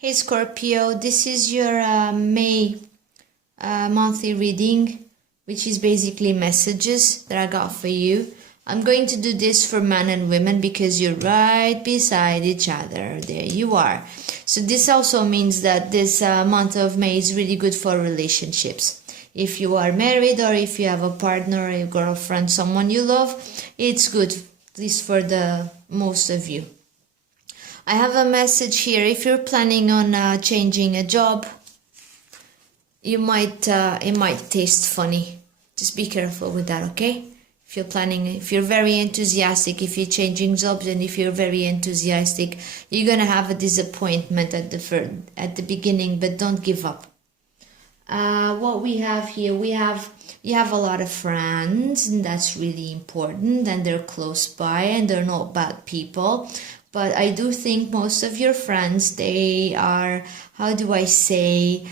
Hey Scorpio, this is your May monthly reading, which is basically messages that I got for you. I'm going to do this for men and women because you're right beside each other. There you are. So this also means that this month of May is really good for relationships. If you are married or if you have a partner, a girlfriend, someone you love, it's good, at least for the most of you. I have a message here. If you're planning on changing a job, it might taste funny. Just be careful with that, okay? If you're very enthusiastic, if you're changing jobs, and if you're very enthusiastic, you're gonna have a disappointment at the beginning, but don't give up. What we have here, you have a lot of friends, and that's really important, and they're close by, and they're not bad people. But I do think most of your friends, they are, how do I say,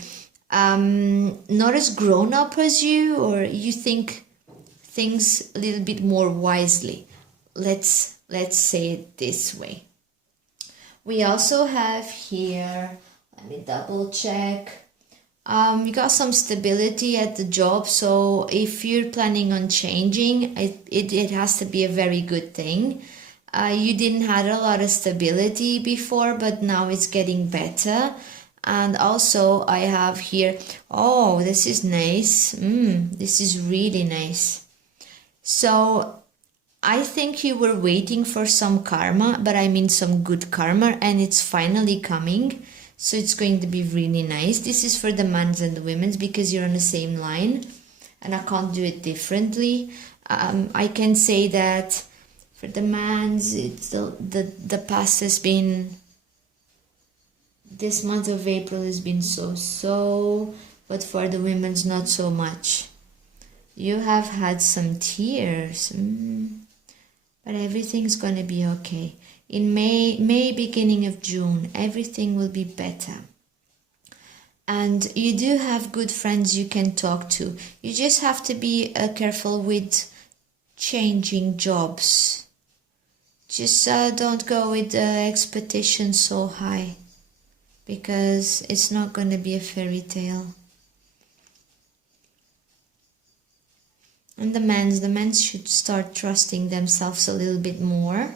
not as grown up as you, or you think things a little bit more wisely. Let's say it this way. We also have here, let me double check. You got some stability at the job, so if you're planning on changing, it has to be a very good thing. You didn't have a lot of stability before, but now it's getting better. And also I have here, oh, this is nice. This is really nice. So I think you were waiting for some karma, but I mean some good karma, and it's finally coming. So it's going to be really nice. This is for the men's and the women's because you're on the same line, and I can't do it differently. I can say that for the man's, it's the past has been, this month of April has been so, but for the women's not so much. You have had some tears, but everything's gonna be okay. In May, beginning of June, everything will be better. And you do have good friends you can talk to. You just have to be careful with changing jobs. Just don't go with the expectation so high, because it's not going to be a fairy tale. And the men should start trusting themselves a little bit more.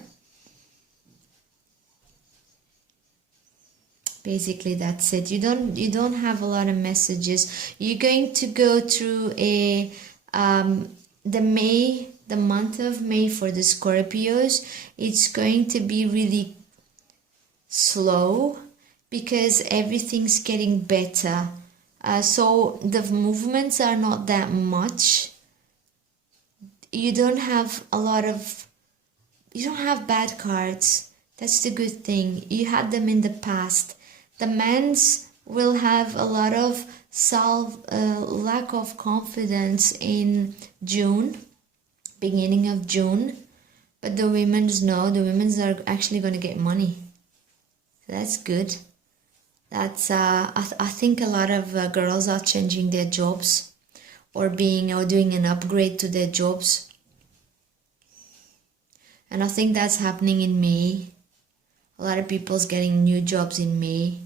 Basically, that's it. You don't have a lot of messages. You're going to go through the month of May for the Scorpios. It's going to be really slow because everything's getting better. So the movements are not that much. You don't have bad cards. That's the good thing. You had them in the past. The men's will have a lot of lack of confidence in June, beginning of June, but the women's are actually going to get money. So that's good. That's I think a lot of girls are changing their jobs or doing an upgrade to their jobs, and I think that's happening in May. A lot of people's getting new jobs in May.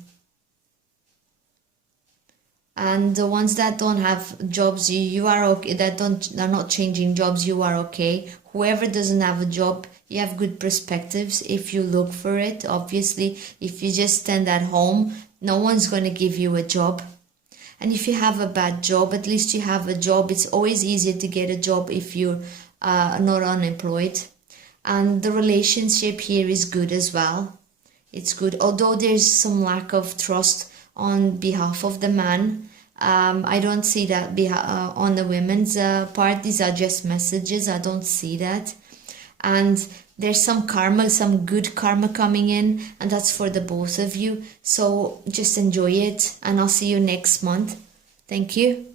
And the ones that don't have jobs, you are okay. They're not changing jobs, you are okay. Whoever doesn't have a job, you have good perspectives if you look for it. Obviously, if you just stand at home, no one's going to give you a job. And if you have a bad job, at least you have a job. It's always easier to get a job if you're not unemployed. And the relationship here is good as well. It's good, although there's some lack of trust on behalf of the man. I don't see that on the women's part. These are just messages. I don't see that. And there's some karma, some good karma coming in, and that's for the both of you. So just enjoy it, and I'll see you next month. Thank you.